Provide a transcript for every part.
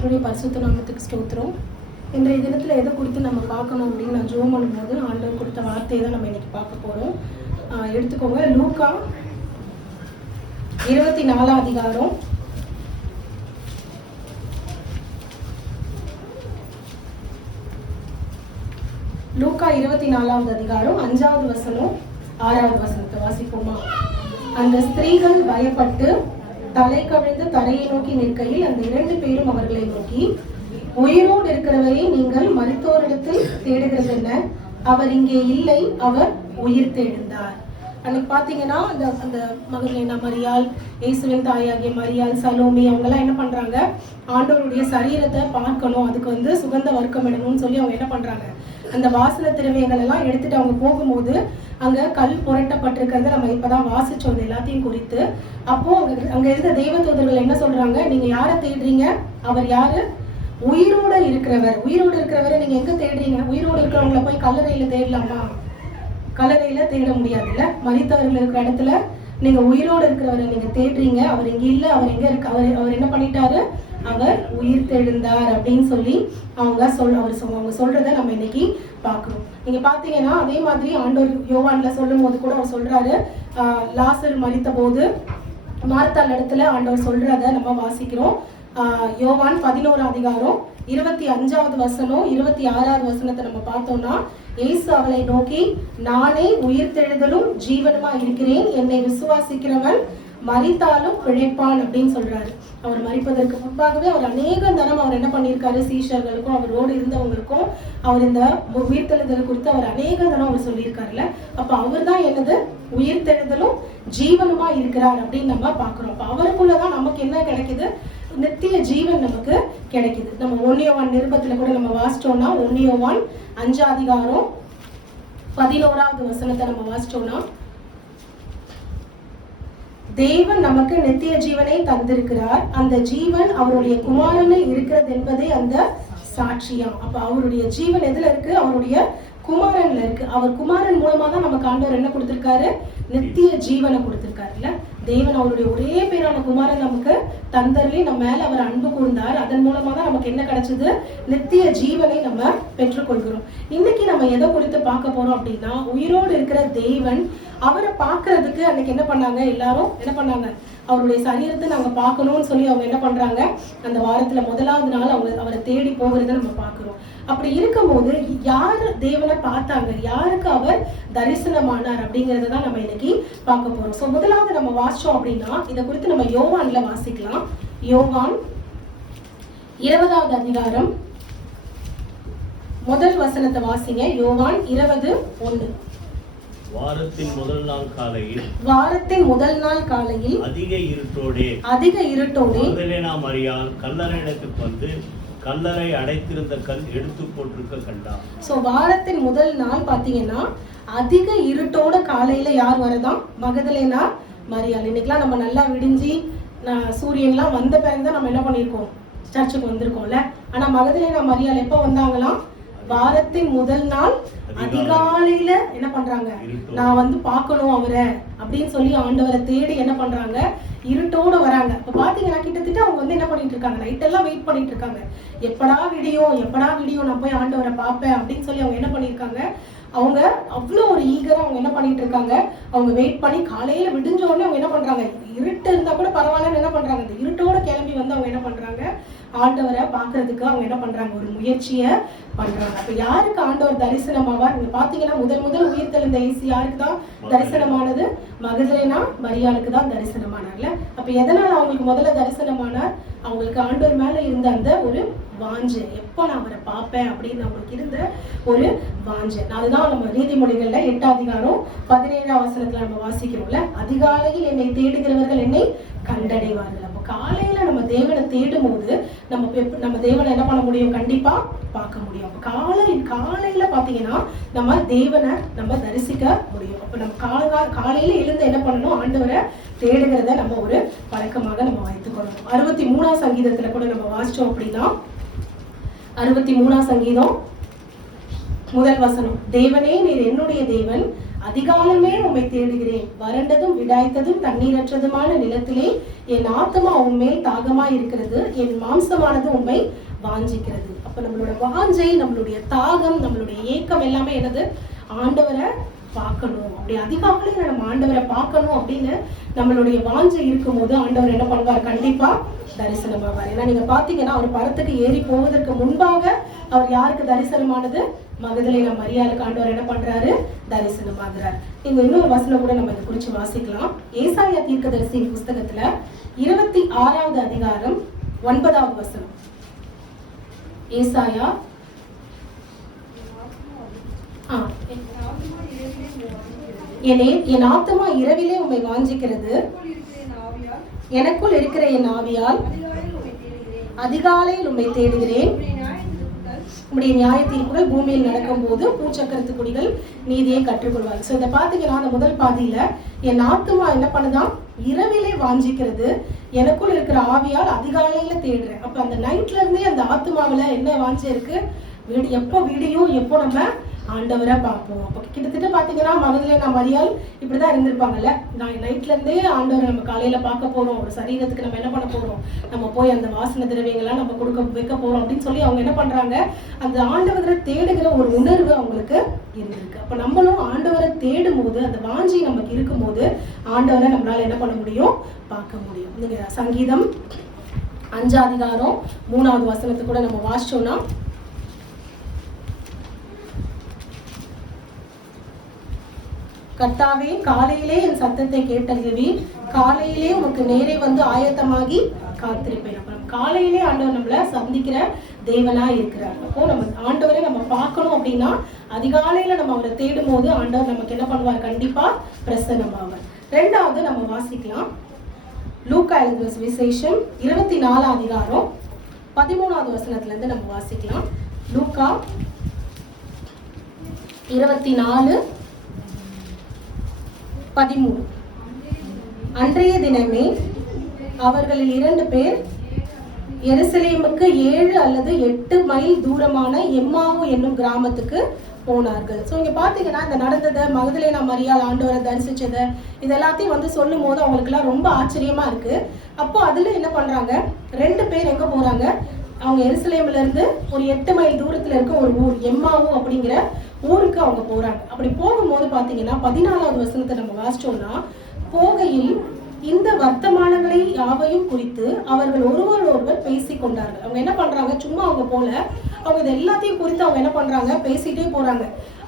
கர்த்தருடைய பரிசுத்த நாமத்துக்கு ஸ்தோத்திரம். இன்றைய தினத்தில் எதை குறித்து நம்ம பார்க்கணும் அப்படின்னு நான் ஜோம் பண்ணும்போது ஆண்டவர் கொடுத்த வார்த்தையை தான் நம்ம இன்னைக்கு பார்க்க போகிறோம். எடுத்துக்கோங்க, லூக்கா 24 அதிகாரம் லூக்கா 24 அதிகாரம் 5வது வசனம் 6வது வசனத்தை வாசிப்போமா? அந்த ஸ்திரீகள் பயப்பட்டு தலை கவிழ்ந்து தரையை நோக்கி நிற்கையில் அந்த 2 பேரும் அவர்களை நோக்கி, உயிரோடு இருக்கிறவரை நீங்கள் மரித்தோரிடத்தில் தேடுகிறது என்ன? அவர் இங்கே இல்லை, அவர் உயிர் தெழுந்தார். அன்னைக்கு பார்த்தீங்கன்னா அந்த மகதலேனா மரியாள், இயேசுவின் தாயாகிய மரியாள், சலோமி அவங்கெல்லாம் என்ன பண்ணுறாங்க, ஆண்டவருடைய சரீரத்தை பார்க்கணும், அதுக்கு சுகந்த வர்க்கமிடணும்னு சொல்லி அவங்க என்ன பண்ணுறாங்க, அந்த வாசன திரவியங்கள் எல்லாம் எடுத்துட்டு அவங்க போகும்போது அங்கே கல் புரட்டப்பட்டிருக்கிறத நம்ம இப்போதான் வாசிச்சோம் எல்லாத்தையும் குறித்து. அப்போ அங்கே இருந்த தெய்வதூதர்கள் என்ன சொல்றாங்க, நீங்க யாரை தேடுறீங்க? அவர் யாரு? உயிரோட இருக்கிறவர். உயிரோடு இருக்கிறவரை நீங்க எங்க தேடுறீங்க? உயிரோடு இருக்கிறவங்களை போய் கல்லறையில தேடலாமா? கல்லறையில தேட முடியாதுல்ல. மரித்தவர்கள் இருக்கிற இடத்துல நீங்க உயிரோடு இருக்கிறவரை நீங்க தேடுறீங்க. அவர் இங்க இல்ல, அவர் எங்க இருக்கு? அவர் என்ன பண்ணிட்டாரு? அவர் உயிர் தெழுந்தார் அப்படின்னு சொல்லி அவங்க சொல்றதை நம்ம இன்னைக்கு பார்க்கிறோம். நீங்க பாத்தீங்கன்னா அதே மாதிரி ஆண்டவர் யோவான்ல சொல்லும் போது கூட அவர் சொல்றாரு, லாசர் மரித்த போது மார்த்தாள் இடத்துல ஆண்டவர் சொல்றத நம்ம வாசிக்கிறோம். யோவான் 11 அதிகாரம் 25வது வசனம் 26வது வசனத்தை நம்ம பார்த்தோம்னா, இயேசு அவளை நோக்கி, நானே உயிர்த்தெழுதலும் ஜீவனுமா இருக்கிறேன், என்னை விசுவாசிக்கிறவன் மரித்தாலும் பிழைப்பான் அப்படின்னு சொல்றாரு. அவர் மரிப்பதற்கு முன்பாகவே அவர் அநேக தரம் அவர் என்ன பண்ணியிருக்காரு, சீஷர்களுக்கும் அவரோடு இருந்தவங்களுக்கும் அவர் இந்த உயிர்த்தெழுதல் குறித்து அவர் அநேக தரம் அவர் சொல்லியிருக்காருல்ல. அப்ப அவர் தான் என்னது, உயிர்த்தெழுதலும் ஜீவனுமா இருக்கிறார் அப்படின்னு நம்ம பாக்குறோம். அப்ப அவருக்குள்ளதான் நமக்கு என்ன கிடைக்குது, நித்திய ஜீவன் நமக்கு கிடைக்குது. நம்ம 1 யோவான் நிருபத்துல கூட நம்ம வாசிச்சோம்னா, 1 யோவான் 5 அதிகாரம் 11வது வசனத்தை நம்ம வாசிச்சோம்னா, தேவன் நமக்கு நித்திய ஜீவனை தந்திருக்கிறார், அந்த ஜீவன் அவருடைய குமாரனில் இருக்கிறது என்பதே அந்த சாட்சியம். அப்ப அவருடைய ஜீவன் எதுல இருக்கு? அவருடைய குமாரன்ல இருக்கு. அவர் குமாரன் மூலமா தான் நமக்கு ஆண்டவர் என்ன கொடுத்திருக்காரு? நித்திய ஜீவனை கொடுத்திருக்காருல்ல. தேவன் அவருடைய ஒரே பேரான குமாரன் நமக்கு தந்தர்லி நம்ம மேல அவர் அன்பு கூர்ந்தார். அதன் மூலமா தான் நமக்கு என்ன கிடைச்சது? நித்திய ஜீவனை நம்ம பெற்றுக்கொள்கிறோம். இன்னைக்கு நம்ம எதை குறித்து பார்க்க போறோம் அப்படின்னா, உயிரோடு இருக்கிற தேவன் அவரை பார்க்கறதுக்கு அன்னைக்கு என்ன பண்ணாங்க, எல்லாரும் என்ன பண்ணாங்க, அவருடைய சரீரத்தை நாங்க பார்க்கணும்னு சொல்லி அவங்க என்ன பண்றாங்க, அந்த வாரத்துல முதலாவது நாள் அவங்க அவரை தேடி போகிறத நம்ம பார்க்கிறோம். அப்படி இருக்கும்போது யாரு தேவனை பார்த்தாங்க, யாருக்கு அவர் தரிசனமானார் அப்படிங்கறத தான் நம்ம இன்னைக்கு பார்க்க போறோம். சோ முதலாவது நம்ம வாசிச்சோம் அப்படின்னா, இதை குறித்து நம்ம யோவான்ல வாசிக்கலாம். யோவான் 20வது அதிகாரம் முதல் வசனத்தை வாசிங்க. யோவான் 20:1. வாரத்தின் முதல் நாள் காலையில் அதிக இருட்டோடே மகதலேனா மரியாள் கல்லறையிடத்துக்கு வந்து கல்லறை அடைத்திருந்த கல் எடுத்து போட்டிருக்க கண்டார். சோ வாரத்தின் முதல் நாள் பாத்தீங்கன்னா அதிக இருட்டோட காலையில யார் வரதான்? மகதலேனா மரியாள். இன்னைக்கெல்லாம் நம்ம நல்லா விடிஞ்சி சூரியன்லாம் வந்த பிறகுதான் நம்ம என்ன பண்ணிருக்கோம், சர்ச்சுக்கு வந்திருக்கோம்ல. ஆனா மகதலேனா மரியாள் எப்ப வந்தாங்களாம்? வாரத்தின் முதல் நாள் அதிகாலையில என்ன பண்றாங்க, நான் பார்க்கணும் அவரை அப்படின்னு சொல்லி ஆண்டவரை தேடி என்ன பண்றாங்க, இருட்டோட வராங்க. இப்ப பாத்தீங்கன்னா கிட்டத்தட்ட அவங்க என்ன பண்ணிட்டு இருக்காங்க, நைட் எல்லாம் வெயிட் பண்ணிட்டு இருக்காங்க. எப்படா விடியும் நான் போய் ஆண்டவரை பார்ப்பேன் அப்படின்னு சொல்லி அவங்க என்ன பண்ணிருக்காங்க, அவங்க அவ்வளோ ஒரு ஈகரா அவங்க என்ன பண்ணிட்டு இருக்காங்க, அவங்க வெயிட் பண்ணி காலையில விடிஞ்ச உடனே அவங்க என்ன பண்றாங்க, இருட்டு இருந்தா கூட பரவாயில்லன்னு என்ன பண்றாங்க, இந்த இருட்டோட கிளம்பி அவங்க என்ன பண்றாங்க, ஆண்டவரை பார்க்கறதுக்கு அவங்க என்ன பண்றாங்க, ஒரு முயற்சியை பண்றாங்க. அப்ப யாருக்கு ஆண்டவர் தரிசனமாவார்? நீங்க பாத்தீங்கன்னா முதல் உயிர் தெழுந்த இயேசு யாருக்கு தான் தரிசனமானது? மகதலேனா மரியாளுக்கு தான் தரிசனமானார்ல. அப்ப எதனால அவங்களுக்கு முதல்ல தரிசனமானார்? அவங்களுக்கு ஆண்டவர் மேல இருந்த அந்த ஒரு வாஞ்சை, எப்போ நான் அவரை பார்ப்பேன் அப்படின்னு அவங்களுக்கு இருந்த ஒரு வாஞ்சை. அதுதான் நம்ம நீதிமொழிகள்ல 8 அதிகாரம் 17ஆம் வசனத்துல நம்ம வாசிக்கிறோம்ல, அதிகாலையில் என்னை தேடுகிறவர்கள் என்னை கண்டடைவார்கள். அப்போ காலையில நம்ம தேவனை தேடும் போது நம்ம தேவனை என்ன பண்ண முடியும், கண்டிப்பா பார்க்க முடியும். அப்போ காலையில பாத்தீங்கன்னா நம்ம தேவனை நம்ம தரிசிக்க முடியும். அப்ப நம்ம காலையில எழுந்து என்ன பண்ணணும், ஆண்டவரை தேடுகிறத நம்ம ஒரு பழக்கமாக நம்ம வைத்துக்கொள்ளணும். 63ஆம் சங்கீதத்துல கூட நம்ம வாசிச்சோம் அப்படின்னா, 63ஆம் சங்கீதம் முதல் வசனம், தேவனே நீர் என்னுடைய தேவன், அதிகாலமே உம்மை தேடுகிறேன். வறண்டதும் விடாய்த்ததும் தண்ணீரற்றதுமான நிலத்திலே என் ஆத்மா உண்மையில் தாகமா இருக்கிறது. என் மாம்சமானது உண்மை வாஞ்சிக்கிறது. அப்ப நம்மளோட வாஞ்சை, நம்மளுடைய தாகம், நம்மளுடைய ஏக்கம் எல்லாமே என்னது? ஆண்டவரை பார்க்கணும். அப்படி அதிகாலையில நம்ம ஆண்டவரை பார்க்கணும் அப்படின்னு நம்மளுடைய வாஞ்சை இருக்கும் போது ஆண்டவர் என்ன பண்ணுவார்? கண்டிப்பா தரிசனமாவார். ஏன்னா நீங்க பாத்தீங்கன்னா அவர் பரத்துக்கு ஏறி போவதற்கு முன்பாக அவர் யாருக்கு தரிசனமானது? மகதலேனா மரியாளுக்கு ஆண்டவர் என்ன பண்றாரு? தரிசனமாகிறார். நீங்க இன்னொரு வசனம் கூட நம்ம இதை குறிச்சு வாசிக்கலாம். ஏசாயா தீர்க்கதரிசியின் புஸ்தகத்துல 26வது அதிகாரம் 9வது வசனம். ஏசாயா என் ஆத்துமா இரவிலே உம்மை வாஞ்சிக்கிறது. எனக்குள் இருக்கிற என் ஆவியால் அதிகாலையில் உம்மை தேடுகிறேன். உம்முடைய நியாய தீர்ப்புகள் பூமியில் நடக்கும் போது பூச்சக்கரத்து குடிகள் நீதியை கற்றுக்கொள்வார். சோ இதை பாத்தீங்கன்னா அந்த முதல் பாதியில என் ஆத்துமா என்ன பண்ணுதான்? இரவிலே வாஞ்சிக்கிறது. எனக்குள் இருக்கிற ஆவியால் அதிகாலையில தேடுறேன். அப்ப அந்த நைட்ல இருந்தே அந்த ஆத்துமாவில என்ன வாஞ்சி இருக்கு? எப்போ வீடியோ, எப்போ நம்ம ஆண்டவரை பார்ப்போம். அப்போ கிட்டத்தட்ட பாத்தீங்கன்னா மகதலேனா மரியாள் இப்படிதான் இருந்திருப்பாங்கல்ல. நைட்ல இருந்தே ஆண்டவரை நம்ம காலையில பார்க்க போறோம். ஒரு சரீரத்துக்கு நம்ம என்ன பண்ண போறோம்? நம்ம போய் அந்த வாசனை திரவியங்கள்லாம் நம்ம வைக்க போறோம் அப்படின்னு சொல்லி அவங்க என்ன பண்றாங்க? அந்த ஆண்டவரை தேடுகிற ஒரு உணர்வு அவங்களுக்கு இருந்திருக்கு. அப்ப நம்மளும் ஆண்டவரை தேடும் போது, அந்த வாஞ்சி நமக்கு இருக்கும் போது ஆண்டவரை நம்மளால என்ன பண்ண முடியும்? பார்க்க முடியும். நீங்க சங்கீதம் 5 அதிகாரம் 3வது வசனத்தை கூட நம்ம வாசிச்சோம்னா, கர்த்தாவே காலையிலே என் சத்தத்தை கேட்டறிவீர். காலையிலே உனக்கு நேரே வந்து ஆயத்தமாகி காத்திருப்பேன். அப்ப காலையிலே ஆண்டவர் நம்மள சந்திக்கிற தேவனா இருக்கிறார். அப்போ நம்ம ஆண்டவரை நம்ம பார்க்கணும் அப்படின்னா அதிகாலையில நம்ம அவரை தேடும் போது ஆண்டவர் நமக்கு என்ன பண்ணுவார்? கண்டிப்பா பிரசன்னமாவார். 2வது நம்ம வாசிக்கலாம். லூக்கா எழுதின சுவிசேஷம் 24 அதிகாரம் 13வது வசனத்துல இருந்து நம்ம வாசிக்கலாம். லூக்கா 24:13. அன்றைய தினமே அவர்களில் 2 பேர் எருசலேமுக்கு 7 அல்லது 8 மைல் தூரமான எம்மாவு என்னும் கிராமத்துக்கு போனார்கள். ஸோ இங்க பாத்தீங்கன்னா இந்த நடந்ததை, மகதலேனா மரியாள் ஆண்டவரை தரிசிச்சதை, இது எல்லாத்தையும் வந்து சொல்லும் போது அவங்களுக்கு எல்லாம் ரொம்ப ஆச்சரியமா இருக்கு. அப்போ அதுல என்ன பண்றாங்க? 2 பேர் எங்க போறாங்க? அவங்க எருசலேம்ல இருந்து ஒரு 8 மைல் தூரத்துல இருக்க ஒரு ஊர் எம்மாவு அப்படிங்கிற ஊருக்கு அவங்க போறாங்க. அப்படி போகும்போது பாத்தீங்கன்னா 14வது வசனத்தை நம்ம வாசிச்சோம்னா, போகையில் இந்த வர்த்தமானங்களை யாவையும் குறித்து அவர்கள் ஒருவரோடொருவர் பேசிக் கொண்டார்கள். அவங்க என்ன பண்றாங்க? சும்மா அவங்க போல, அவங்க இது எல்லாத்தையும் குறித்து அவங்க என்ன பண்றாங்க? பேசிட்டே போறாங்க.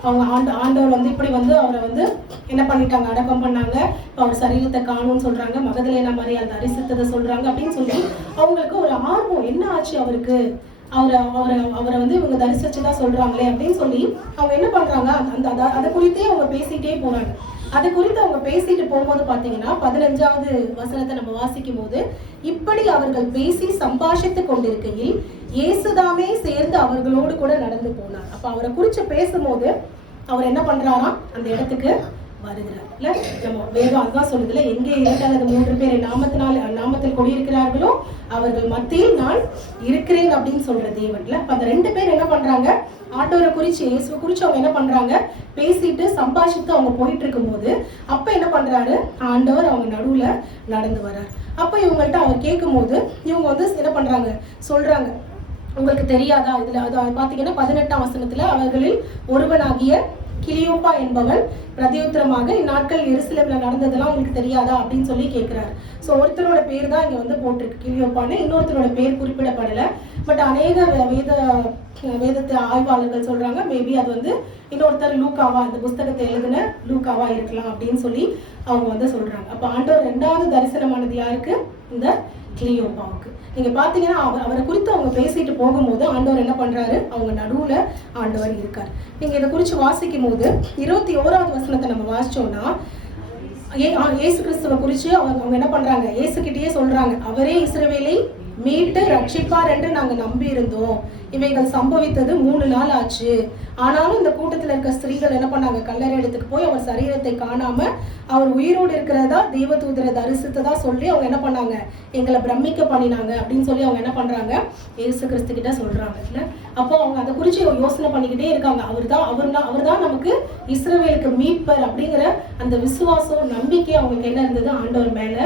அவங்க ஆண்டவர் வந்து இப்படி வந்து அவரை வந்து என்ன பண்ணிட்டாங்க? அடக்கம் பண்ணாங்க. அவர் சரீரத்தை காணும்னு சொல்றாங்க. மகதலேனா மரியாள் தரிசித்ததை சொல்றாங்க அப்படின்னு சொல்லி அவங்களுக்கு ஒரு ஆர்வம். என்ன ஆச்சு அவருக்கு? அவரை வந்து இவங்க தரிசிச்சுதான் சொல்றாங்களே அப்படின்னு சொல்லி அவங்க என்ன பண்றாங்க? அதை குறித்தே அவங்க பேசிட்டே போறாங்க. அதை குறித்து அவங்க பேசிட்டு போகும்போது பாத்தீங்கன்னா 15வது வசனத்தை நம்ம வாசிக்கும் போது, இப்படி அவர்கள் பேசி சம்பாஷித்து கொண்டிருக்கையில் இயேசுதாமே சேர்ந்து அவர்களோடு கூட நடந்து போனார். அப்ப அவரை குறிச்சு பேசும்போது அவர் என்ன பண்றாராம்? அந்த இடத்துக்கு வருகிறார். இல்ல நம்ம வேதம் அதுதான் சொல்லுதுல, எங்கே 2 அல்லது 3 பேர் நாமத்தில் குடியிருக்கிறார்களோ அவர்கள் மத்தியில் நான் இருக்கிறேன் அப்படின்னு சொல்ற தேவன்ல. அப்ப அந்த 2 பேர் என்ன பண்றாங்க? ஆண்டவரை குறிச்சு, இயேசுவை குறிச்சு அவங்க என்ன பண்றாங்க? பேசிட்டு சம்பாஷித்து அவங்க போயிட்டு இருக்கும் போது அப்ப என்ன பண்றாரு? ஆண்டவர் அவங்க நடுவுல நடந்து வர்றார். அப்ப இவங்கள்ட்ட அவர் கேட்கும் போது இவங்க வந்து என்ன பண்றாங்க? சொல்றாங்க, உங்களுக்கு தெரியாதா? இதுல அது பாத்தீங்கன்னா 18ஆம் வசனத்துல, அவர்களில் ஒருவனாகிய கிளியோப்பா என்பவன் பிரதியுத்தரமாக, இந்நாட்கள் எருசலேம்ல நடந்ததெல்லாம் உங்களுக்கு தெரியாதா அப்படின்னு சொல்லி கேட்கிறாரு. ஸோ ஒருத்தரோட பேர் தான் இங்க வந்து போட்டிருக்கு கிளியோப்பான்னு, இன்னொருத்தரோட பேர் குறிப்பிடப்படலை. பட் அநேக வேதத்தை ஆய்வாளர்கள் சொல்றாங்க மேபி அது வந்து இன்னொருத்தர் லூக்காவா, அந்த புஸ்தகத்தை எழுதின லூக்காவா இருக்கலாம் அப்படின்னு சொல்லி அவங்க வந்து சொல்றாங்க. அப்ப ஆண்டவர் 2வது தரிசனமானது யாருக்கு? இந்த கிளியோப்பாவுக்கு. நீங்க பாத்தீங்கன்னா அவரை குறித்து அவங்க பேசிட்டு போகும்போது ஆண்டவர் என்ன பண்றாரு? அவங்க நடுவுல ஆண்டவர் இருக்கார். நீங்க இதை குறிச்சு வாசிக்கும் போது 21வது வசனத்தை நம்ம வாசிச்சோம்னா, இயேசு கிறிஸ்துவை குறிச்சு அவங்க என்ன பண்றாங்க? இயேசு கிட்டயே சொல்றாங்க, அவரே இஸ்ரவேலை மீட்டு ரட்சிப்பார் என்று நாங்க நம்பி இருந்தோம். இவைகள் சம்பவித்தது 3 நாள் ஆச்சு. ஆனாலும் இந்த கூட்டத்தில் இருக்க ஸ்திரீகள் என்ன பண்ணாங்க, கல்லறை இடத்துக்கு போய் அவர் சரீரத்தை காணாம அவர் உயிரோடு இருக்கிறதா தேவதூதரை தரிசித்ததா சொல்லி அவங்க என்ன பண்ணாங்க, எங்களை பிரமிக்க பண்ணினாங்க அப்படின்னு சொல்லி அவங்க என்ன பண்றாங்க, இயேசு கிறிஸ்து கிட்ட சொல்றாங்க. இல்ல அப்போ அவங்க அதை குறிச்சு யோசனை பண்ணிக்கிட்டே இருக்காங்க. அவர்தான் நமக்கு இஸ்ரவேலுக்கு மீட்பர் அப்படிங்கிற அந்த விசுவாசம் நம்பிக்கை அவங்களுக்கு என்ன இருந்தது, ஆண்டவர் மேல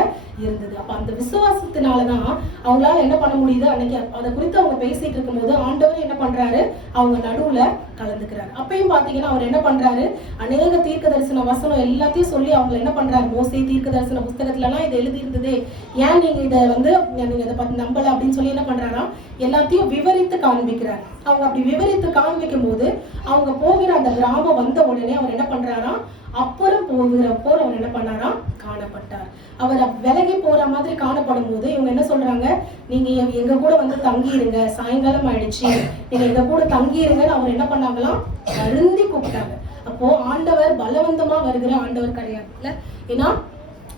இருந்தது. அப்ப அந்த விசுவாசத்தினாலதான் அவங்களால என்ன பண்ண முடியுது, அன்னைக்கு அதை குறித்து அவங்க பேசிட்டு இருக்கும் போது ஆண்டவர் என்ன பண்றாரு, அவங்க நடுவுல கலந்துக்கிறாரு. அப்பயும் பாத்தீங்கன்னா அவர் என்ன பண்றாரு, அநேக தீர்க்க தரிசன வசனம் எல்லாத்தையும் சொல்லி அவங்க என்ன பண்றாரு, மோசே தீர்க்க தரிசன புஸ்தகத்துல எல்லாம் இது எழுதி இருந்தது, ஏன் நீங்க இதை நீங்க இதை பத்தி நம்பல அப்படின்னு சொல்லி என்ன பண்றாரா, எல்லாத்தையும் விவரித்து காண்பிக்கிறார். அவங்க அப்படி விவரித்து காண்பிக்கும் போது அவங்க போகிற அந்த கிராமம் வந்த உடனே அவர் என்ன பண்றாரா, அப்புறம் போகிறப்போ அவர் என்ன பண்ணாரா, காணப்பட்டார். அவர் விலகி போற மாதிரி காணப்படும் போது இவங்க என்ன சொல்றாங்க, நீங்க எங்க கூட வந்து தங்கிருங்க, சாயங்காலம் ஆயிடுச்சு, நீங்க எங்க கூட தங்கிருங்கன்னு அவர் என்ன பண்ணாங்களாம், வருந்தி கூப்பிட்டாங்க. அப்போ ஆண்டவர் பலவந்தமா வருகிற ஆண்டவர் கிடையாது. இல்ல ஏன்னா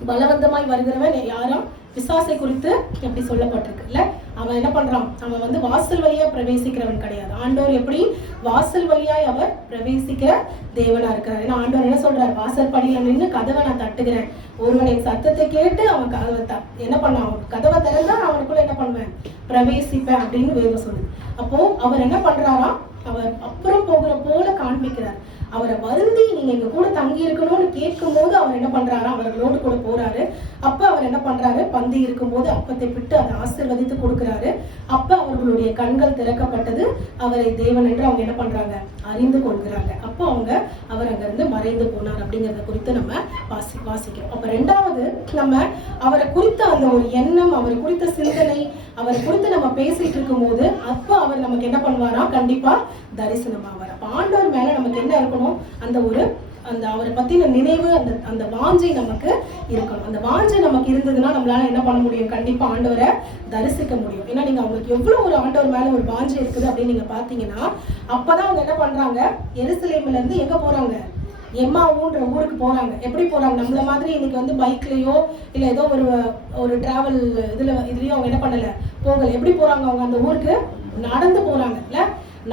பலவந்தமாய் வருகிறவன் யாரும் பிசாசை குறித்து எப்படி சொல்லப்பட்டிருக்கு. இல்ல அவன் என்ன பண்றான், அவன் வந்து வாசல் வழியா பிரவேசிக்கிறவன் கிடையாது. ஆண்டவர் எப்படி வாசல் வழியாய் அவர் பிரவேசிக்கிற தேவனா இருக்கிறார். ஏன்னா ஆண்டவர் என்ன சொல்றாரு, வாசல் படியில நின்று கதவை நான் தட்டுகிறேன், ஒருவன் என் சத்தத்தை கேட்டு அவன் கதவை என்ன பண்ணான், கதவை திறந்தா நான் அவனுக்குள்ள என்ன பண்ணுவேன், பிரவேசிப்பேன் அப்படின்னு வேதம் சொல்லுது. அப்போ அவர் என்ன பண்றாரா, அவர் அப்புறம் போகிற போல காண்பிக்கிறார். அவரை வருந்தி நீங்க எங்க கூட தங்கி இருக்கணும்னு கேட்கும் போது அவர் என்ன பண்றாரா, அவர்களோடு கூட போறாரு. அப்ப அவர் என்ன பண்றாரு, பந்தி இருக்கும் போது அப்பத்தை விட்டு அதை ஆசீர்வதித்து கொடுக்கிறாரு. அப்ப அவர்களுடைய கண்கள் திறக்கப்பட்டது, அவரை தேவன் என்று அவங்க என்ன பண்றாங்க, அறிந்து கொள்கிறாங்க. அப்போ அவர் அங்க இருந்து மறைந்து போனார் அப்படிங்கறத குறித்து நம்ம வாசிக்கிறோம். அப்ப ரெண்டாவது நம்ம அவரை குறித்த அந்த ஒரு எண்ணம், அவரை குறித்த சிந்தனை, அவரை குறித்து நம்ம பேசிட்டு இருக்கும் போது அப்ப அவர் நமக்கு என்ன பண்ணுவாரா, கண்டிப்பா தரிசனமாவார். அப்ப ஆண்டவர் மேல நமக்கு என்ன இருக்கணும், அந்த அவரை பத்தின நினைவு, அந்த வாஞ்சை நமக்கு இருக்கணும். அந்த வாஞ்சை நமக்கு இருந்ததுன்னா நம்மளால என்ன பண்ண முடியும், கண்டிப்பா ஆண்டவரை தரிசிக்க முடியும். ஏன்னா நீங்க அவங்களுக்கு எவ்வளவு ஒரு ஆண்டவர் மேல ஒரு வாஞ்சை இருக்குது அப்படின்னு நீங்க பாத்தீங்கன்னா, அப்பதான் அவங்க என்ன பண்றாங்க, எருசலேம்ல இருந்து எங்க போறாங்க, எம்மாவுன்ற ஊருக்கு போறாங்க. எப்படி போறாங்க, நம்மள மாதிரி இன்னைக்கு வந்து பைக்லயோ இல்ல ஏதோ ஒரு டிராவல் இதுலயோ அவங்க என்ன பண்ணல, போகல. எப்படி போறாங்க, அவங்க அந்த ஊருக்கு நடந்து போறாங்க. இல்ல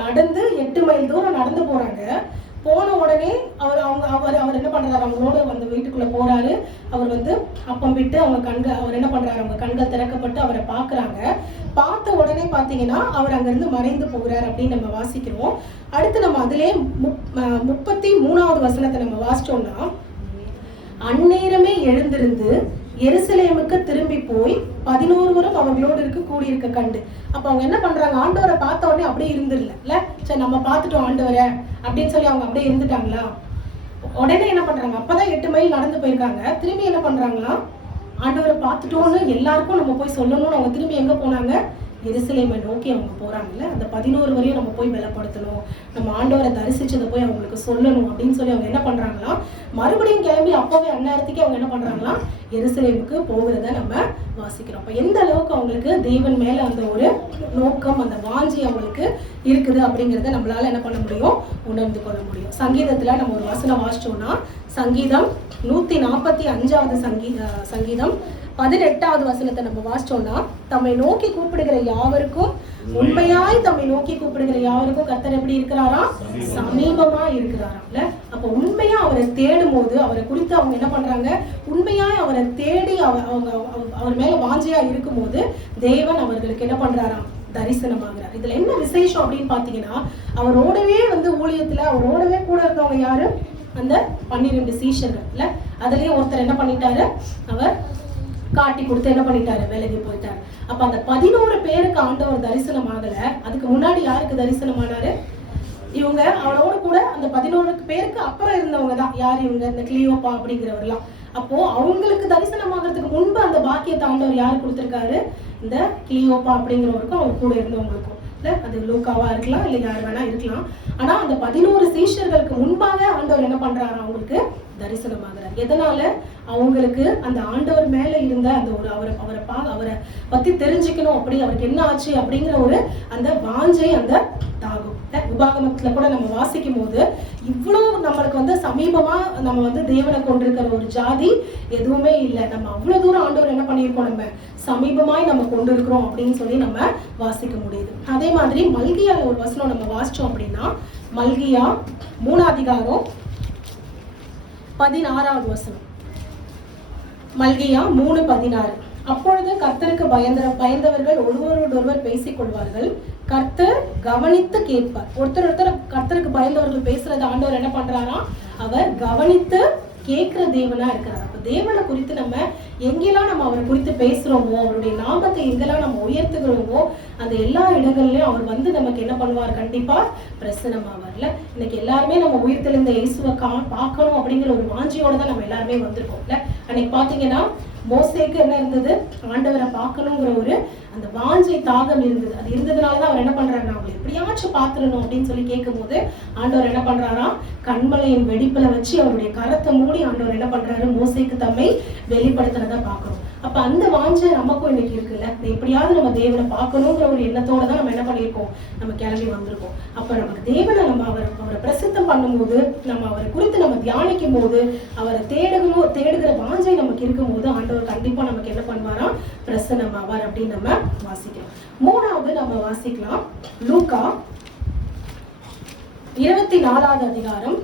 நடந்து 8 மைல் தூரம் நடந்து போறாங்க. போன உடனே அவர் என்ன பண்றாரு, அவங்களோட அந்த வீட்டுக்குள்ள போறாரு. அவர் வந்து அப்பம் விட்டு அவர் என்ன பண்றாரு, அவங்க கண்கள் திறக்கப்பட்டு அவரை பாக்குறாங்க. பார்த்த உடனே பாத்தீங்கன்னா அவர் அங்க இருந்து மறைந்து போகிறார் அப்படின்னு நம்ம வாசிக்கிறோம். அடுத்து நம்ம அதிலே 33வது வசனத்தை நம்ம வாசிச்சோம்னா, அந்நேரமே எழுந்திருந்து எருசலேமுக்கு திரும்பி போய் 11 அவர்களோடு கூடியிருக்க கண்டு. அப்ப அவங்க என்ன பண்றாங்க, ஆண்டவரை பார்த்த உடனே அப்படியே இருந்துடல, சரி நம்ம பார்த்துட்டோம் ஆண்டவரை அப்படின்னு சொல்லி அவங்க அப்படியே இருந்துட்டாங்களா. உடனே என்ன பண்றாங்க, அப்பதான் 8 மைல் நடந்து போயிருக்காங்க. திரும்பி என்ன பண்றாங்களா, ஆண்டவரை பார்த்துட்டோன்னு எல்லாருக்கும் நம்ம போய் சொல்லணும்னு அவங்க திரும்பி எங்க போனாங்க, எருசலேமை நோக்கி அவங்க போறாங்கல்ல. அந்த 11 வரையும் நம்ம போய் பலப்படுத்தணும், நம்ம ஆண்டவரை தரிசிச்சதை போய் அவங்களுக்கு சொல்லணும் அப்படின்னு சொல்லி அவங்க என்ன பண்றாங்களா, மறுபடியும் கிளம்பி அப்பவே அந்நேரத்துக்கே அவங்க என்ன பண்றாங்களா, எருசலேமுக்கு போகிறத நம்ம வாசிக்கிறோம். அப்ப எந்த அளவுக்கு அவங்களுக்கு தேவன் மேல அந்த ஒரு நோக்கம், அந்த வாஞ்சி அவங்களுக்கு இருக்குது அப்படிங்கறத நம்மளால என்ன பண்ண முடியும், உணர்ந்து கொள்ள முடியும். சங்கீதத்துல நம்ம ஒரு வசனம் வாசிச்சோம்னா, சங்கீதம் 145வது சங்கீதம் 18வது வசனத்தை நம்ம வாசிச்சோம்னா, தம்மை நோக்கி கூப்பிடுகிற யாவருக்கும், உண்மையாய் தம்மை நோக்கி கூப்பிடுகிற யாவருக்கும் கர்த்தர் எப்படி இருக்கிறாரா, சமீபமா இருக்கிறாராம்ல. அப்ப உண்மையா அவரை தேடும் போது, அவரை குறித்து அவங்க என்ன பண்றாங்க, உண்மையாய் அவரை தேடி அவர் மேல வாஞ்சையா இருக்கும் போது தேவன் அவர்களுக்கு என்ன பண்றாராம், தரிசனமாகிறார். இதுல என்ன விசேஷம் அப்படின்னு பாத்தீங்கன்னா, அவரோடவே வந்து ஊழியத்துல அவரோடவே கூட இருந்தவங்க யாரு, அந்த 12 சீஷர்கள். இல்ல அதுலயே ஒருத்தர் என்ன பண்ணிட்டாரு, அவர் காட்டி கொடுத்து என்ன பண்ணிட்டாரு, விலகி போயிட்டாரு. அப்ப அந்த 11 பேருக்கு ஆண்டவர் தரிசனம் ஆகல. அதுக்கு முன்னாடி யாருக்கு தரிசனமானாரு, இவங்க அவரோட கூட அந்த 11 பேருக்கு அப்புறம் இருந்தவங்க தான் யார், இவங்க இந்த கிளியோப்பா அப்படிங்கிறவர்லாம். அப்போ அவங்களுக்கு தரிசனம் ஆகிறதுக்கு முன்பு அந்த பாக்கியத்தை ஆண்டவர் யாரு கொடுத்திருக்காரு, இந்த கிளியோப்பா அப்படிங்கிறவருக்கும் அவர் கூட இருந்தவங்களுக்கும். அது லூக்காவா இருக்கலாம், இல்ல யார் வேணா இருக்கலாம். ஆனா அந்த 11 சீஷர்களுக்கு முன்பாக ஆண்டவர் என்ன பண்றாரு, அவங்களுக்கு தரிசனமாகிறார். எதனால, அவங்களுக்கு அந்த ஆண்டவர் மேல இருந்த அந்த ஒரு அவரை பத்தி தெரிஞ்சுக்கணும், அப்படி அவருக்கு என்ன ஆச்சு அப்படிங்கிற ஒரு அந்த வாஞ்சை, அந்த தாகம். உபாகமத்துல கூட நம்ம வாசிக்கும் போது, இவ்வளவு நம்மளுக்கு வந்து சமீபமா நம்ம வந்து தேவனை கொண்டிருக்கிற ஒரு ஜாதி எதுவுமே இல்லை. நம்ம அவ்வளவு தூரம் ஆண்டவர் என்ன பண்ணியிருக்கோம், நம்ம சமீபமாய் நம்ம கொண்டு இருக்கிறோம் அப்படின்னு சொல்லி நம்ம வாசிக்க முடியுது. அதே மாதிரி மல்கியால ஒரு வசனம் நம்ம வாசிச்சோம் அப்படின்னா, மல்கியா 3 அதிகாரம் 16வது வசனம். மல்கியா 3:16. அப்பொழுது கர்த்தருக்கு பயந்தவர்கள் ஒருவரோடொருவர் பேசிக் கொள்வார்கள், கர்த்தர் கவனித்து கேட்பார். ஒருத்தர் கர்த்தருக்கு பயந்தவர்கள் பேசுறது ஆண்டவர் என்ன பண்றாரா, அவர் கவனித்து கேட்கிற தேவனா இருக்கிறார். அப்ப தேவனை குறித்து நம்ம எங்கெல்லாம் நம்ம அவரை குறித்து பேசுறோமோ, அவருடைய நாமத்தை எங்கெல்லாம் நம்ம உயர்த்துகிறோமோ, அந்த எல்லா இடங்கள்லயும் அவர் வந்து நமக்கு என்ன பண்ணுவார், கண்டிப்பா பிரசன்னமாவார்ல. இன்னைக்கு எல்லாருமே நம்ம உயிர்த்தெழுந்த இயேசுவை பார்க்கணும் அப்படிங்கிற ஒரு வாஞ்சியோட தான் நம்ம எல்லாருமே வந்திருக்கோம்ல. அன்னைக்கு பாத்தீங்கன்னா மோசேக்கு என்ன இருந்தது, ஆண்டவரை பார்க்கணுங்கிற ஒரு அந்த வாஞ்சை தாகம் இருந்தது. அது இருந்ததுனாலதான் அவர் என்ன பண்றாரு, அவங்களை எப்படியாச்சும் பாத்துடணும் அப்படின்னு சொல்லி கேட்கும் போது ஆண்டவர் என்ன பண்றாரா, கண்மலையின் வெடிப்புல வச்சு அவருடைய கரத்தை மூடி ஆண்டவர் என்ன பண்றாரு, மோசேக்கு தம்மை வெளிப்படுத்துறத பாக்குறோம். அப்ப அந்த வாஞ்சை நமக்கும் இன்னைக்கு இருக்குல்ல, எப்படியாவது நம்ம தேவனை பார்க்கணுங்கிற ஒரு எண்ணத்தோட தான் நம்ம என்ன பண்ணியிருக்கோம், நம்ம கிளம்பி வந்திருக்கோம். அப்ப நமக்கு தேவனை நம்ம அவரை பிரசித்தம் பண்ணும்போது, நம்ம அவரை குறித்து நம்ம தியானிக்கும் போது, அவரை தேடுகிற வாஞ்சை நமக்கு இருக்கும் போது ஆண்டவர் கண்டிப்பா நமக்கு என்ன பண்ணுவாரா, பிரசன்னமாவார் அப்படின்னு நம்ம வாசிக்கலாம். 3வது நம்ம வாசிக்கலாம் லூக்கா 24வது அதிகாரம்.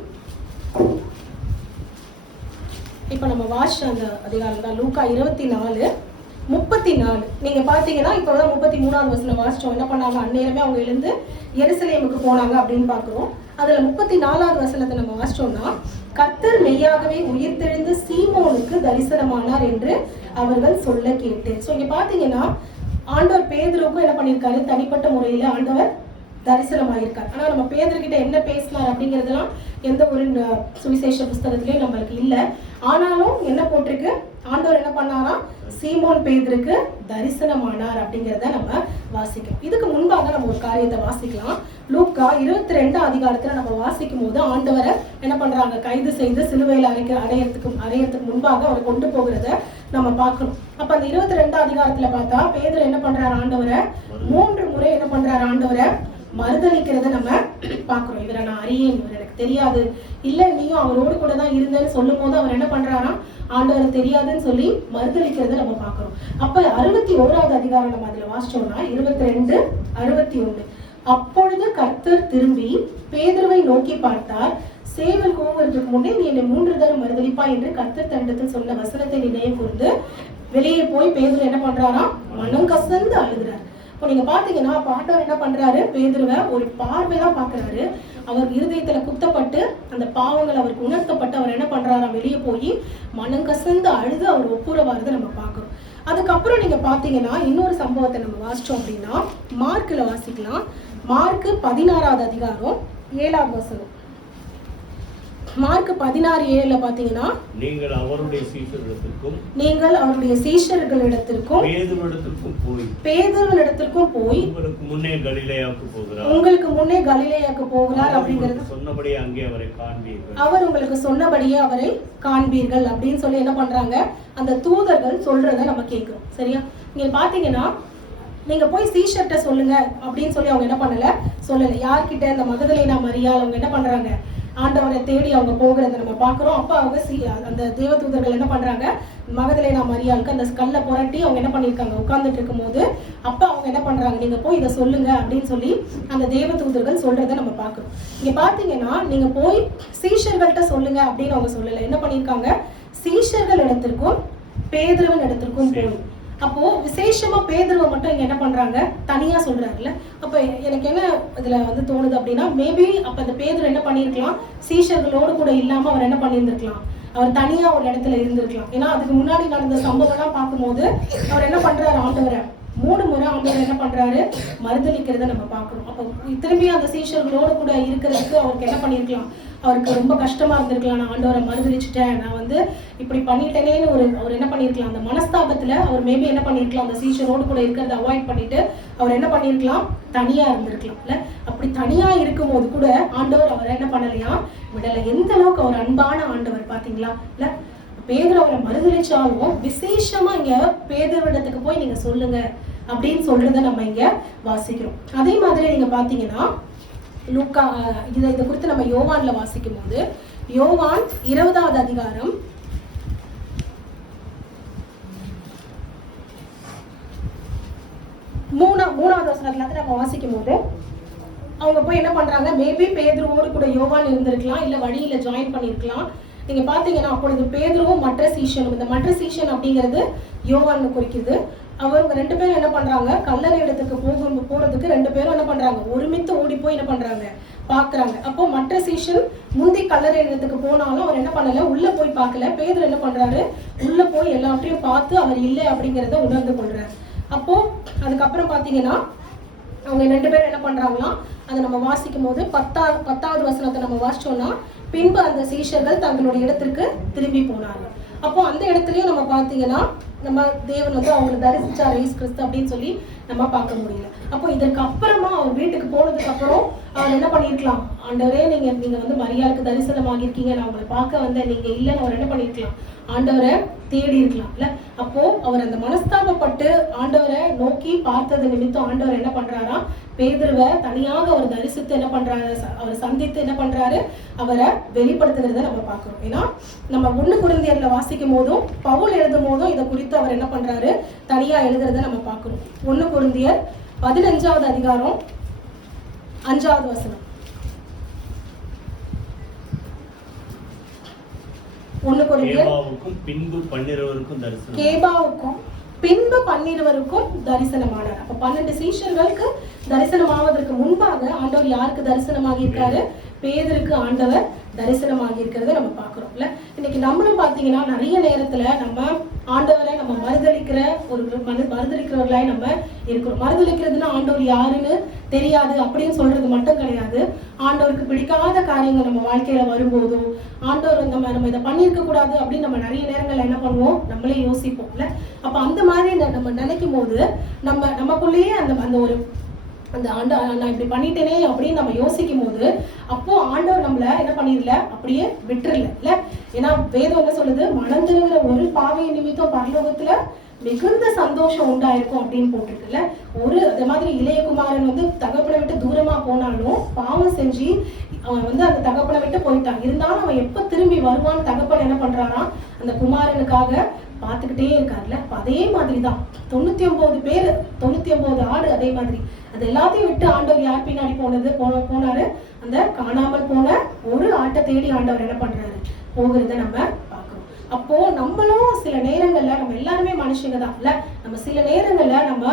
இப்ப நம்ம வாசிச்ச அந்த அதிகாரம் தான் லூக்கா 24:34. நீங்க பாத்தீங்கன்னா இப்பதான் 33வது வசனம் வாசிச்சோம். என்ன பண்ணாங்க, அந்நேரமே அவங்க எழுந்து எருசலேமுக்கு போனாங்க அப்படின்னு பாக்குறோம். அதுல 34வது வசனத்தை நம்ம வாசிச்சோம்னா, கர்த்தர் மெய்யாகவே உயிர்த்தெழுந்து சீமோனுக்கு தரிசனமானார் என்று அவர்கள் சொல்ல கேட்டு. சோ இங்க பாத்தீங்கன்னா ஆண்டவர் பேதுருவுக்கும் என்ன பண்ணிருக்காரு, தனிப்பட்ட முறையில ஆண்டவர் தரிசனமாயிருக்கார். ஆனா நம்ம பேதுருக்கிட்ட என்ன பேசினார் அப்படிங்கிறதுலாம் எந்த ஒரு சுவிசேஷ புஸ்தகத்திலயும் நம்மளுக்கு இல்ல. ஆனாலும் என்ன போட்டிருக்கு, ஆண்டவர் என்ன பண்ணாரா, சீமோன் பேதுருக்கு தரிசனமானார் அப்படிங்கிறத நம்ம வாசிக்கிறோம். இதுக்கு முன்பாக நம்ம ஒரு காரியத்தை வாசிக்கலாம். லூக்கா 22 அதிகாரத்துல நம்ம வாசிக்கும் போது ஆண்டவரை என்ன பண்றாங்க, கைது செய்து சிலுவையில் அறையறதுக்கு முன்பாக அவரை கொண்டு போகிறத நம்ம பார்க்கணும். அப்ப அந்த 22 அதிகாரத்துல பார்த்தா பேதுரு என்ன பண்றாரு, ஆண்டவரை 3 முறை என்ன பண்றாரு, ஆண்டவரை மறுதளிக்கிறத நம்ம பாக்குறோம். இவரை நான் அறியேன், இவர் எனக்கு தெரியாது, இல்ல நீயும் அவரோடு கூட தான் இருந்தேன்னு சொல்லும் போது அவர் என்ன பண்றாராம், ஆண்டவரை தெரியாதுன்னு சொல்லி மறுதளிக்கிறத நம்ம பாக்குறோம். அப்ப 61வது அதிகாரம் நம்ம அதுல வாசிச்சோம்னா 22:61. அப்பொழுது கர்த்தர் திரும்பி பேதுருவை நோக்கி பார்த்தார், சேவல் கூவுவதற்கு முன்னே நீ என்னை 3 தரம் மறுதளிப்பா என்று கர்த்தர் தன்னிடத்தில் சொன்ன வசனத்தை நினைவு கூர்ந்து வெளியே போய் பேதுரு என்ன பண்றாரா, மனம் கசந்து அழுகிறார். இப்போ நீங்க பாத்தீங்கன்னா ஆண்டவர் என்ன பண்றாரு, பேதுருவை ஒரு பார்வைதான் பாக்குறாரு. அவர் இருதயத்துல குத்தப்பட்டு அந்த பாவங்கள் அவருக்கு உணர்த்தப்பட்டு அவர் என்ன பண்றாரா, வெளியே போய் மனம் கசந்து அழுது அவர் ஒப்புரவாருதை நம்ம பாக்குறோம். அதுக்கப்புறம் நீங்க பாத்தீங்கன்னா இன்னொரு சம்பவத்தை நம்ம வாசிச்சோம் அப்படின்னா மார்க்ல வாசிக்கலாம். மார்க் 16வது அதிகாரம் 7வது வசனம். மார்க் 16:7 பாத்தீங்கன்னா, நீங்கள் அவருடைய சீஷர்களிடத்திற்கும் பேதுருவிடத்திற்கும் போய் உங்களுக்கு முன்னே கலிலேயாவுக்கு போகிறார் அப்படிங்கிறது சொன்னபடியே அங்கே அவரை காண்பீர்கள், அவர் உங்களுக்கு சொன்னபடியே அவரை காண்பீர்கள் அப்படின்னு சொல்லி என்ன பண்றாங்க, அந்த தூதர்கள் சொல்றதை நம்ம கேட்கிறோம். சரியா, நீங்க பாத்தீங்கன்னா நீங்க போய் சீஷர்ட்ட சொல்லுங்க அப்படின்னு சொல்லி அவங்க என்ன சொல்லல. யார்கிட்ட, இந்த மகதலேனா மரியாள் அவங்க என்ன பண்றாங்க, ஆண்டவரை தேடி அவங்க போகிறத நம்ம பாக்குறோம். அப்ப அவங்க அந்த தேவதூதர்கள் என்ன பண்றாங்க, மகதலேனா மரியாளுக்கு அந்த கல்லை புரட்டி அவங்க என்ன பண்ணிருக்காங்க, உட்கார்ந்துட்டு இருக்கும் போது அப்ப அவங்க என்ன பண்றாங்க, நீங்க போய் இதை சொல்லுங்க அப்படின்னு சொல்லி அந்த தேவதூதர்கள் சொல்றதை நம்ம பாக்குறோம். இங்க பாத்தீங்கன்னா நீங்க போய் சீஷர்கள்ட்ட சொல்லுங்க அப்படின்னு அவங்க சொல்லல. என்ன பண்ணிருக்காங்க, சீஷர்கள் இடத்திற்கும் பேதுருவின் இடத்திற்கும் போய், அப்போ விசேஷமா பேதுருவை மட்டும் இங்க என்ன பண்றாங்க, தனியா சொல்றாருல்ல. அப்ப எனக்கு என்ன இதுல வந்து தோணுது அப்படின்னா, மேபி அப்ப அந்த பேதுரு என்ன பண்ணிருக்கலாம், சீஷர்களோடு கூட இல்லாம அவர் என்ன பண்ணியிருந்திருக்கலாம், அவர் தனியா ஒரு இடத்துல இருந்திருக்கலாம். ஏன்னா அதுக்கு முன்னாடி நடந்த சம்பவம் எல்லாம் பார்க்கும்போது அவர் என்ன பண்றாரு, ஆண்டவரை 3 முறை ஆண்டவர் என்ன பண்றாரு, மறுதளிக்கிறத நம்ம பாக்குறோம். அப்போ திரும்பி அந்த சீஷர்களோடு கூட இருக்கிறதுக்கு அவருக்கு என்ன பண்ணிருக்கலாம், அவருக்கு ரொம்ப கஷ்டமா இருந்திருக்கலாம். நான் ஆண்டவரை மறுதளிச்சுட்டேன், நான் வந்து இப்படி பண்ணிட்டேனேன்னு அவர் என்ன பண்ணிருக்கலாம், அந்த மனஸ்தாபத்துல அவர் மேபி என்ன பண்ணிருக்கலாம், அந்த சீஷரோடு கூட இருக்கிறத அவாய்ட் பண்ணிட்டு அவர் என்ன பண்ணிருக்கலாம், தனியா இருந்திருக்கலாம்ல. அப்படி தனியா இருக்கும் போது கூட ஆண்டவர் அவரை என்ன பண்ணலையா, விடல. எந்த அளவுக்கு அவர் அன்பான ஆண்டவர் பாத்தீங்களா இல்ல. பேதுரு அவரை மறுதளிச்சாலும் விசேஷமா இங்க பேதுருவிடத்துக்கு போய் நீங்க சொல்லுங்க அப்படின்னு சொல்றத நம்ம இங்க வாசிக்கிறோம். அதே மாதிரி நீங்க பாத்தீங்கன்னா லூக்கா இதை குறித்து நம்ம யோவான்ல வாசிக்கும் போது யோவான் 20வது அதிகாரம் மூணாவது வசனத்துல இருந்து நம்ம வாசிக்கும் போது அவங்க போய் என்ன பண்றாங்க, மேபி பேதுருவோடு கூட யோவான் இருந்திருக்கலாம், இல்ல வழியில ஜாயின் பண்ணிருக்கலாம். நீங்க பாத்தீங்கன்னா அப்பொழுது பேதுருவும் மற்ற சீஷனும், இந்த மற்ற சீஷன் அப்படிங்கிறது யோவான் குறிக்குது. அவங்க 2 பேரும் என்ன பண்றாங்க, கல்லறை இடத்துக்கு போறதுக்கு 2 பேரும் என்ன பண்றாங்க, ஒருமித்து ஓடி போய் என்ன பண்றாங்க பாக்குறாங்க. அப்போ மற்ற சீஷன் முந்தி கல்லறை இடத்துக்கு போனாலும் அவர் என்ன பண்ணல, உள்ள போய் பார்க்கல. பேதுரு என்ன பண்றாரு, உள்ள போய் எல்லாத்தையும் பார்த்து அவர் இல்லை அப்படிங்கிறத உணர்ந்து கொள்றாரு. அப்போ அதுக்கப்புறம் பாத்தீங்கன்னா அவங்க 2 பேரும் என்ன பண்றாங்களாம், அதை நம்ம வாசிக்கும் போது 10வது வசனத்தை நம்ம வாசிச்சோம்னா, பின்பு அந்த சீஷர்கள் தங்களுடைய இடத்திற்கு திரும்பி போனாங்க. அப்போ அந்த இடத்துலயும் நம்ம பாத்தீங்கன்னா நம்ம தேவன் வந்து அவங்களுக்கு தரிசிச்சார் இயேசு கிறிஸ்து அப்படின்னு சொல்லி நம்ம பார்க்க முடியல. அப்போ இதற்கு அப்புறமா அவர் வீட்டுக்கு போனதுக்கு அப்புறம் அவர் என்ன பண்ணிருக்கலாம், ஆண்டவரே நீங்க வந்து மரியாளுக்கு தரிசனமாகிருக்கீங்க, நான் உங்களை பார்க்க வந்தேன், நீங்க இல்லைன்னு அவர் என்ன பண்ணிருக்கலாம், ஆண்டவரை தேடி இருக்கலாம் இல்ல. அப்போ அவர் அந்த மனஸ்தாபப்பட்டு ஆண்டவரை நோக்கி பார்த்தது நிமித்தம் ஆண்டவர் என்ன பண்றாரா, பேதுருவை தனியாக அவர் தரிசித்து என்ன பண்றாரு, அவர் சந்தித்து என்ன பண்றாரு, அவரை வெளிப்படுத்துகிறத நம்ம பார்க்கிறோம். ஏன்னா நம்ம 1 கொரிந்தியர்ல வாசிக்கும் போதும் பவுல் எழுதும் போதும் இதை குறித்து அவர் என்ன பண்றாரு, தனியா எழுதுறத நம்ம பார்க்கிறோம். 1 கொரிந்தியர் 15வது அதிகாரம் 5வது வசனம். 1 கொரிந்தியர் கேபாவுக்கும் பின்பு 12 கேபாவுக்கும் பின்பு 12 தரிசனமானார். அப்ப 12 சீஷர்களுக்கு தரிசனமாவதற்கு முன்பாக ஆண்டவர் யாருக்கு தரிசனமாகி இருக்காரு, பேதுருக்கு ஆண்டவர் தரிசனமாகி இருக்கிறத நம்ம பார்க்கிறோம்ல. இன்னைக்கு நம்மளும் பாத்தீங்கன்னா நிறைய நேரத்துல நம்ம ஆண்டவரை நம்ம மறுதளிக்கிறவர்களாய் நம்ம இருக்கிறோம். மறுதளிக்கிறதுனா ஆண்டவர் யாருன்னு தெரியாது அப்படின்னு சொல்றது மட்டும் கிடையாது. ஆண்டவருக்கு பிடிக்காத காரியங்கள் நம்ம வாழ்க்கையில வரும்போதும் ஆண்டவர் நம்ம இதை பண்ணியிருக்க கூடாது அப்படின்னு நம்ம நிறைய நேரங்கள்ல என்ன பண்ணுவோம், நம்மளே யோசிப்போம்ல. அப்ப அந்த மாதிரி நம்ம நினைக்கும் போது நமக்குள்ளேயே அந்த ஒரு அந்த நான் இப்படி பண்ணிட்டேனே அப்படின்னு நம்ம யோசிக்கும் போது அப்போ ஆண்டவர் நம்மள என்ன பண்ணிடல, அப்படியே விட்டுறல இல்ல. ஏன்னா வேதம் என்ன சொல்லுது, மனம் திரும்புகிற ஒரு பாவை நிமித்தம் பரலோகத்துல மிகுந்த சந்தோஷம் உண்டாயிருக்கும் அப்படின்னு போட்டிருக்குல்ல. அதே மாதிரி இளையகுமாரன் வந்து தகப்பனை விட்டு தூரமா போனாலும் பாவம் செஞ்சு அவன் வந்து அந்த தகப்பனை விட்டு போயிட்டான். இருந்தாலும் அவன் எப்ப திரும்பி வருவான்னு தகப்பன் என்ன பண்றானா, அந்த குமாரனுக்காக பார்த்துக்கிட்டே இருக்காருல்ல. அதே மாதிரிதான் 99 ஆடு, அதே மாதிரி அது எல்லாத்தையும் விட்டு ஆண்டவர் யார் பின்னாடி போனாரு, அந்த காணாமல் போன ஒரு ஆட்டை தேடி ஆண்டவர் என்ன பண்றாரு, போகிறத நம்ம பார்க்கிறோம். அப்போ நம்மளும் சில நேரங்கள்ல, நம்ம எல்லாருமே மனுஷங்க தான் இல்ல, நம்ம சில நேரங்கள்ல நம்ம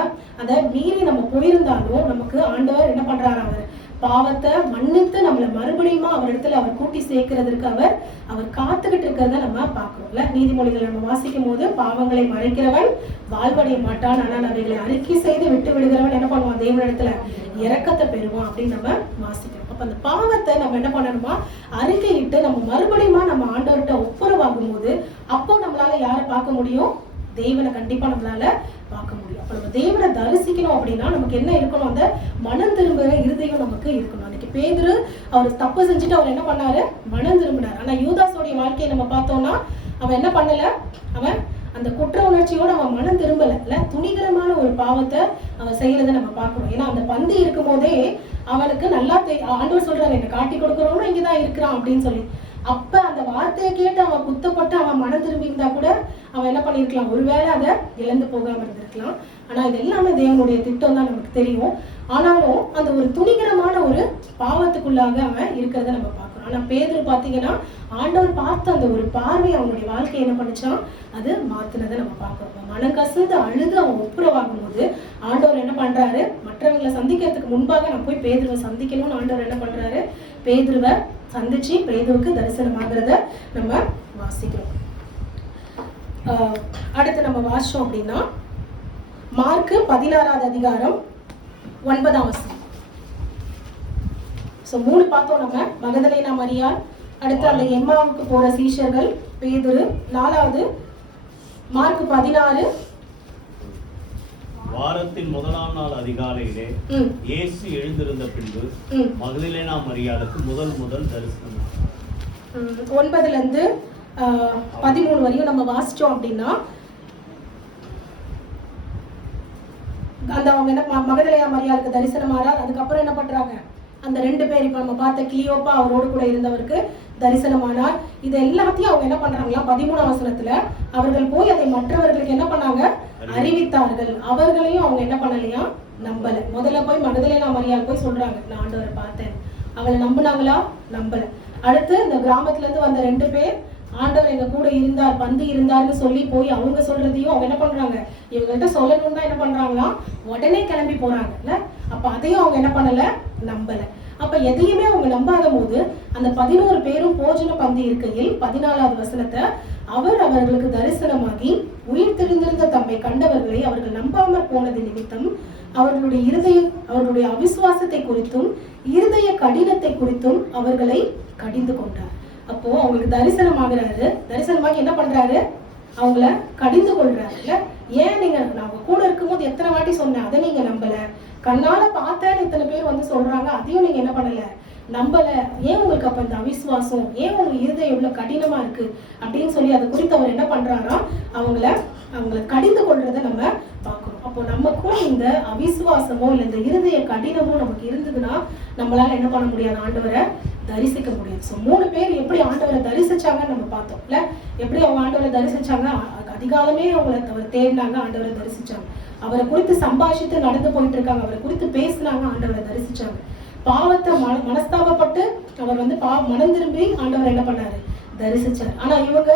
அதை மீறி நம்ம போயிருந்தாலும் நமக்கு ஆண்டவர் என்ன பண்றாரு, அவர் பாவத்தை மன்னித்து நம்மளை மறுபடியும் அவர் இடத்துல அவர் கூட்டி சேர்க்கிறதுக்கு அவர் காத்துக்கிட்டு இருக்கிறத நம்ம பார்க்கிறோம்ல. நீதிமொழிகளை நம்ம வாசிக்கும் போது, பாவங்களை மறைக்கிறவன் வாழ்வடைய மாட்டான், ஆனால் அவைகளை அறிக்கை செய்து விட்டு விடுகிறவன் என்ன பண்ணுவான், தேவனிடத்துல இரக்கத்தை பெறுவான் அப்படின்னு நம்ம வாசிக்கிறோம். அப்ப அந்த பாவத்தை நம்ம என்ன பண்ணணுமா, அறிக்கையிட்டு நம்ம மறுபடியும் நம்ம ஆண்டவர்கிட்ட ஒப்புரவாகும் போது அப்போ நம்மளால யாரை பார்க்க முடியும், தேவனை கண்டிப்பா நம்மளால பார்க்க முடியும். அப்ப நம்ம தேவனை தரிசிக்கணும் அப்படின்னா நமக்கு என்ன இருக்கணும், அந்த மனம் திரும்புகிற இருதயம் நமக்கு இருக்கணும். அன்னைக்கு பேதுரு அவர் தப்பு செஞ்சுட்டு அவர் என்ன பண்ணாரு, மனம் திரும்பினார். ஆனா யூதாஸோடைய வாழ்க்கையை நம்ம பார்த்தோம்னா அவன் என்ன பண்ணல, அவன் அந்த குற்ற உணர்ச்சியோட அவன் மனம் திரும்பல இல்ல, துணிகரமான ஒரு பாவத்தை அவன் செய்யறதை நம்ம பார்க்கணும். ஏன்னா அந்த பந்தி இருக்கும் போதே அவனுக்கு நல்லா ஆண்டவர் சொல்றாரு, என்ன காட்டி கொடுக்கறவனும் இங்கதான் இருக்கிறான் அப்படின்னு சொல்லி. அப்ப அந்த வார்த்தையை கேட்டு அவன் குத்தப்பட்டு அவன் மனம் திரும்பி இருந்தா கூட அவன் என்ன பண்ணிருக்கலாம், ஒருவேளை அதை இழந்து போகாம இருந்திருக்கலாம். ஆனா இது எல்லாமே தேவனுடைய திட்டம் தான் நமக்கு தெரியும். ஆனாலும் அந்த ஒரு துணிகரமான ஒரு பாவத்துக்குள்ளாக அவன் இருக்கிறத நம்ம பார்க்கணும். ஆனா பேதுரு பாத்தீங்கன்னா ஆண்டவர் பார்த்த அந்த ஒரு பார்வை அவனுடைய வாழ்க்கை என்ன பண்ணிச்சான், அது மாத்தினதை நம்ம பார்க்கிறோம். மனம் கசந்து அழுது அவன் ஒப்புரவாகும் போது ஆண்டவர் என்ன பண்றாரு, மற்றவங்களை சந்திக்கிறதுக்கு முன்பாக நான் போய் பேதுருவை சந்திக்கணும்னு ஆண்டவர் என்ன பண்றாரு, பேதுருவை சந்திச்சு பேதுருக்கு தரிசனமாகிறத நம்ம வாசிக்கிறோம். அடுத்து நம்ம வாசிச்சோம் அப்படின்னா மார்க்கு 16வது அதிகாரம் 9ஆம் வசனம். 3 பார்த்தோம் நம்ம, மகதலேனா மரியாள், அடுத்து அந்த எம்மாவுக்கு போற சீஷர்கள், பேதுரு, 4வது மார்க் 16. வாரத்தின் முதலாம் நாள் அதிகாலையிலே இயேசு எழுந்திருந்த பின்பு மகதலேனா மரியாளுக்கு முதல் தரிசனம். 9ல இருந்து 13 வரையும் நம்ம வாசிச்சோம் அப்படின்னா அந்த அவங்க என்ன மகதலேனா மரியாளுக்கு தரிசனமாறார். அதுக்கப்புறம் என்ன பண்றாங்க, அந்த 2 பேர் இப்ப நம்ம பார்த்த கிளியோப்பா அவரோடு கூட இருந்தவருக்கு தரிசனமானார். இது எல்லாத்தையும் அவங்க என்ன பண்றாங்களா, 13ஆம் வசனத்துல அவர்கள் போய் அதை மற்றவர்களுக்கு என்ன பண்ணாங்க, அறிவித்தார்கள். அவர்களையும் அவங்க என்ன பண்ணலையா, நம்பல. முதல்ல போய் மகதலேனா மரியாள் போய் சொல்றாங்க, நான் ஆண்டவரை பார்த்தேன். அவளை நம்பினாங்களா? நம்பல. அடுத்து இந்த கிராமத்துல இருந்து வந்த 2 பேர் ஆண்டவர் எங்க கூட இருந்தார், பந்தி இருந்தார்னு சொல்லி போய் அவங்க சொல்றதையும் அவங்க என்ன பண்றாங்க, இவங்கள்ட்ட சொல்லணும் தான் என்ன பண்றாங்களா, உடனே கிளம்பி போறாங்கல்ல. அப்ப அதையும் அவங்க என்ன பண்ணல, நம்பல. அப்ப எதையுமே அவங்க நம்பாத போது அந்த 11 பேரும் போஜன பந்தி இருக்கையில் 14வது வசனத்தை, அவர் அவர்களுக்கு தரிசனமாகி உயிர் தெரிந்திருந்த தம்மை கண்டவர்களை அவர்கள் நம்பாமற் போனது நிமித்தம் அவர்களுடைய அவிசுவாசத்தை குறித்தும் இருதய கடினத்தை குறித்தும் அவர்களை கடிந்து கொண்டார். அப்போ அவங்களுக்கு தரிசனமாகிறாரு. தரிசனமாகி என்ன பண்றாரு, அவங்கள கடிந்து கொள்றாருல்ல. ஏன் நீங்க அவங்க கூட இருக்கும்போது எத்தனை வாட்டி சொன்னேன், அதை நீங்க நம்பல. கண்ணால பார்த்தேன்னு இத்தனை பேர் வந்து சொல்றாங்க, அதையும் நீங்க என்ன பண்ணல, நம்பல. ஏன் உங்களுக்கு அப்ப இந்த அவிசுவாசம், ஏன் உங்க இருதயம் எவ்வளவு கடினமா இருக்கு அப்படின்னு சொல்லி அதை குறித்து அவர் என்ன பண்றாரா, அவங்கள கடிந்து கொள்றதை நம்ம பார்க்கணும். அப்போ நமக்கும் இந்த அவிசுவாசமோ இல்லை இந்த இருதய கடினமோ நமக்கு இருந்ததுன்னா நம்மளால என்ன பண்ண முடியாது, ஆண்டவரை தரிசிக்க முடியாது. ஸோ 3 பேர் எப்படி ஆண்டவரை தரிசிச்சாங்கன்னு நம்ம பார்த்தோம் இல்ல. எப்படி அவங்க ஆண்டவரை தரிசிச்சாங்க, அதிகாலமே அவரை தேடினாங்க, ஆண்டவரை தரிசிச்சாங்க. அவரை குறித்து சம்பாஷித்து நடந்து போயிட்டு இருக்காங்க, அவரை குறித்து பேசினாங்க, ஆண்டவரை தரிசிச்சாங்க. பாவத்தை மனஸ்தாபப்பட்டு அவர் வந்து மனம் திரும்பி ஆண்டவர் என்ன பண்ணாரு, தரிசிச்சார். ஆனா இவங்க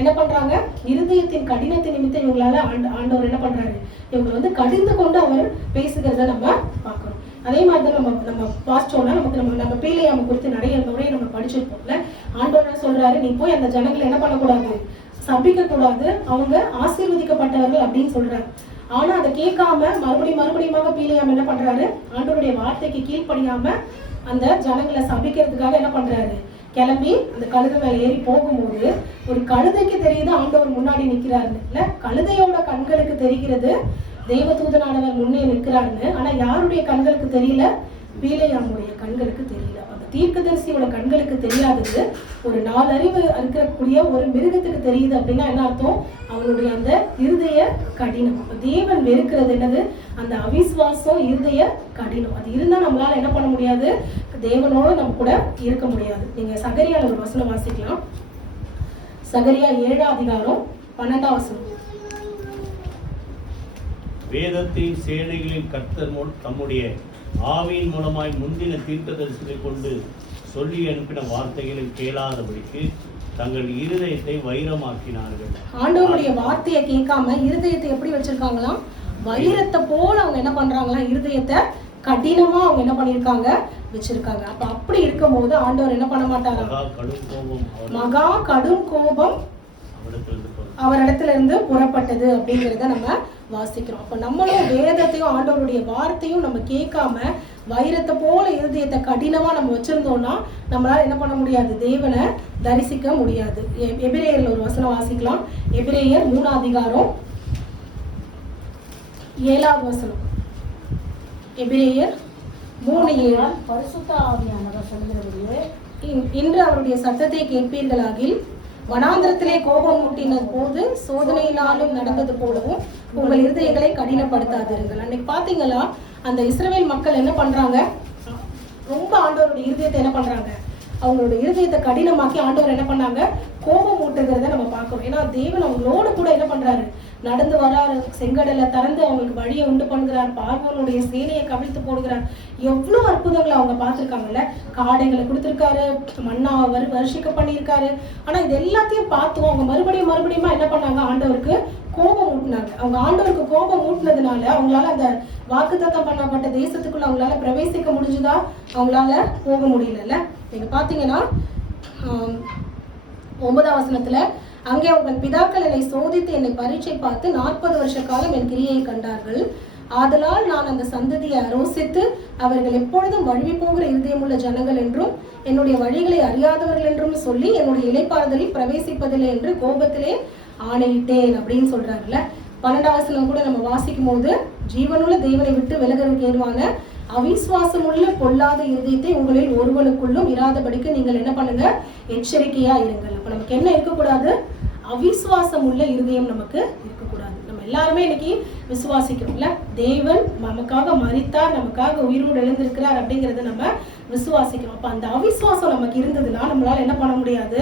என்ன பண்றாங்க, இருதயத்தின் கடினத்தின் நிமித்தம் இவங்களால ஆண்டவர் என்ன பண்றாரு, இவங்க வந்து கடிந்து கொண்டு அவர் பேசுகிறத நம்ம பார்க்கணும். அதே மாதிரிதான் நம்ம வாசிச்சோம்னா நமக்கு நம்ம பீலையாம் குறித்து நிறைய முறை நம்ம படிச்சிருப்போம்ல. ஆண்டவர் சொல்றாரு, நீ போய் அந்த ஜனங்களை என்ன பண்ணக்கூடாது, சபிக்க கூடாது, அவங்க ஆசீர்வதிக்கப்பட்டவர்கள் அப்படின்னு சொல்றாரு. ஆனா அதை கேட்காம மறுபடியும் பீலையாம் என்ன பண்றாரு, ஆண்டவருடைய வார்த்தைக்கு கீழ்ப்படியாம அந்த ஜனங்களை சபிக்கிறதுக்காக என்ன பண்றாரு, கிளம்பி அந்த கழுதை மேல ஏறி போகும்போது ஒரு கழுதைக்கு தெரியுது ஆண்டவர் முன்னாடி நிக்கிறாருன்னு இல்ல. கழுதையோட கண்களுக்கு தெரிகிறது தெய்வதூதனானவர் முன்னே நிற்கிறாருன்னு. ஆனா யாருடைய கண்களுக்கு தெரியல, பீலையாமுடைய கண்களுக்கு தெரியல. அந்த தீர்க்கதரிசியோட கண்களுக்கு தெரியாதது ஒரு 4 அறிவு இருக்கக்கூடிய ஒரு மிருகத்துக்கு தெரியுது. அப்படின்னா என்ன அர்த்தம், அவனுடைய அந்த இருதய கடினம். தேவன் வெறுக்கிறது என்னது, அந்த அவிசுவாசம், இருதய கடினம். அது இருந்தா நம்மளால என்ன பண்ண முடியாது, தேவனோட நம்ம கூட இருக்க முடியாது. நீங்க சகரியால ஒரு வசனம் வாசிக்கலாம். சகரியா 7ஆம் அதிகாரம் 12ஆம் வசனம். வேதத்தின் சேனைகளின் கர்த்தர் தம்முடைய ஆவியின் மூலமாய் முந்தின தீர்க்கதரிசிகளை கொண்டு சொல்லி அனுப்பின வார்த்தைகளை கேளாதபடிக்கு தங்கள் இருதயத்தை வைரமாக்கினார்கள். ஆண்டவருடைய வார்த்தையை கேட்காம இருதயத்தை எப்படி வச்சிருக்காங்களாம், வைரத்தை போல அவங்க என்ன பண்றாங்களாம், இருதயத்தை கடினமா அவங்க என்ன பண்ணிருக்காங்க, வச்சிருக்காங்க. அப்ப அப்படி இருக்கும் போது ஆண்டவர் என்ன பண்ண மாட்டாங்க, மகா கடும் கோபம் அவரிடத்துல இருந்து புறப்பட்டது அப்படிங்கிறத நம்ம வாசிக்கிறோம். அப்ப நம்மளும் வேதத்தையும் ஆண்டவருடைய வார்த்தையும் நம்ம கேட்காம வைரத்தை போல இருதயத்தை கடினமா நம்ம வச்சிருந்தோம்னா நம்மளால என்ன பண்ண முடியாது, தேவனை தரிசிக்க முடியாது. எபிரேயர்ல ஒரு வசனம் வாசிக்கலாம். எபிரேயர் 3ஆம் அதிகாரம் 7ஆவது வசனம். எபிரேயர் 3:7. பரிசுத்த ஆவியானவர் சொல்லுகிறது, இன்று அவருடைய சத்தத்தை கேட்பீர்களாகில் வனாந்திரத்திலே கோபம் ஊட்டின போது சோதனையினாலும் நடந்தது போலவும் உங்கள் இருதயங்களை கடினப்படுத்தாதீர்கள். அன்னைக்கு பாத்தீங்களா, அந்த இஸ்ரவேல் மக்கள் என்ன பண்றாங்க, ரொம்ப ஆண்டவருடைய இருதயத்தை என்ன பண்றாங்க, அவங்களோட இருதயத்தை கடினமாக்கி ஆண்டவர் என்ன பண்ணாங்க, கோபம் ஊட்டுகிறத நம்ம பார்க்கணும். ஏன்னா தேவன் அவங்களோட கூட என்ன பண்றாரு, நடந்து வராரு, செங்கடலை திறந்து அவங்களுக்கு வழியை உண்டு பண்ணுகிறார், பார்வோனுடைய சேனையை கவிழ்த்து போடுகிறார். எவ்வளவு அற்புதங்களை அவங்க பார்த்துருக்காங்கல்ல. காடைகளை கொடுத்துருக்காரு, மண்ணா வருஷிக்க பண்ணியிருக்காரு. ஆனா இது எல்லாத்தையும் பார்த்தும் அவங்க மறுபடியும் என்ன பண்ணாங்க, ஆண்டவருக்கு கோபம் ஊட்டினாங்க. அவங்க ஆண்டவருக்கு கோபம் ஊட்டினதுனால அவங்களால அந்த வாக்குத்தத்தம் பண்ணப்பட்ட தேசத்துக்குள்ள அவங்களால பிரவேசிக்க முடிஞ்சுதா, அவங்களால போக முடியல. நீங்க பாத்தீங்கன்னா 9ஆம் வசனத்துல, அங்கே உங்கள் பிதாக்கள் என்னை சோதித்து என்னை பரீட்சை பார்த்து 40 வருஷ காலம் என் கிரியை கண்டார்கள். ஆதலால் நான் அந்த சந்ததியை அரோசித்து அவர்கள் எப்பொழுதும் வழுவி போகிற இருதயமுள்ள ஜனங்கள் என்றும் என்னுடைய வழிகளை அறியாதவர்கள் என்றும் சொல்லி என்னுடைய இளைப்பாறுதலில் பிரவேசிப்பதில்லை என்று கோபத்திலே ஆணையிட்டேன் அப்படின்னு சொல்றாருல்ல. 12ஆம் வசனம் கூட நம்ம வாசிக்கும் போது, ஜீவனுள்ள தேவனை விட்டு விலகிறதுக்கு ஏதுவான அவிசுவாசமுள்ள பொல்லாத இருதயத்தை உங்களில் ஒருவனுக்குள்ளும் இராதபடிக்கு நீங்கள் என்ன பண்ணுங்க, எச்சரிக்கையா இருங்கள். அப்ப நமக்கு என்ன இருக்கக்கூடாது, அவிசுவாசம் உள்ள இருதயம் நமக்கு இருக்கக்கூடாது. நம்ம எல்லாருமே இன்னைக்கு விசுவாசிக்கிறோம்ல, தேவன் நமக்காக மரித்தார், நமக்காக உயிரோடு எழுந்திருக்கிறார் அப்படிங்கறத நம்ம விசுவாசிக்கிறோம். அப்ப அந்த அவிசுவாசம் நமக்கு இருந்ததுன்னா நம்மளால என்ன பண்ண முடியாது,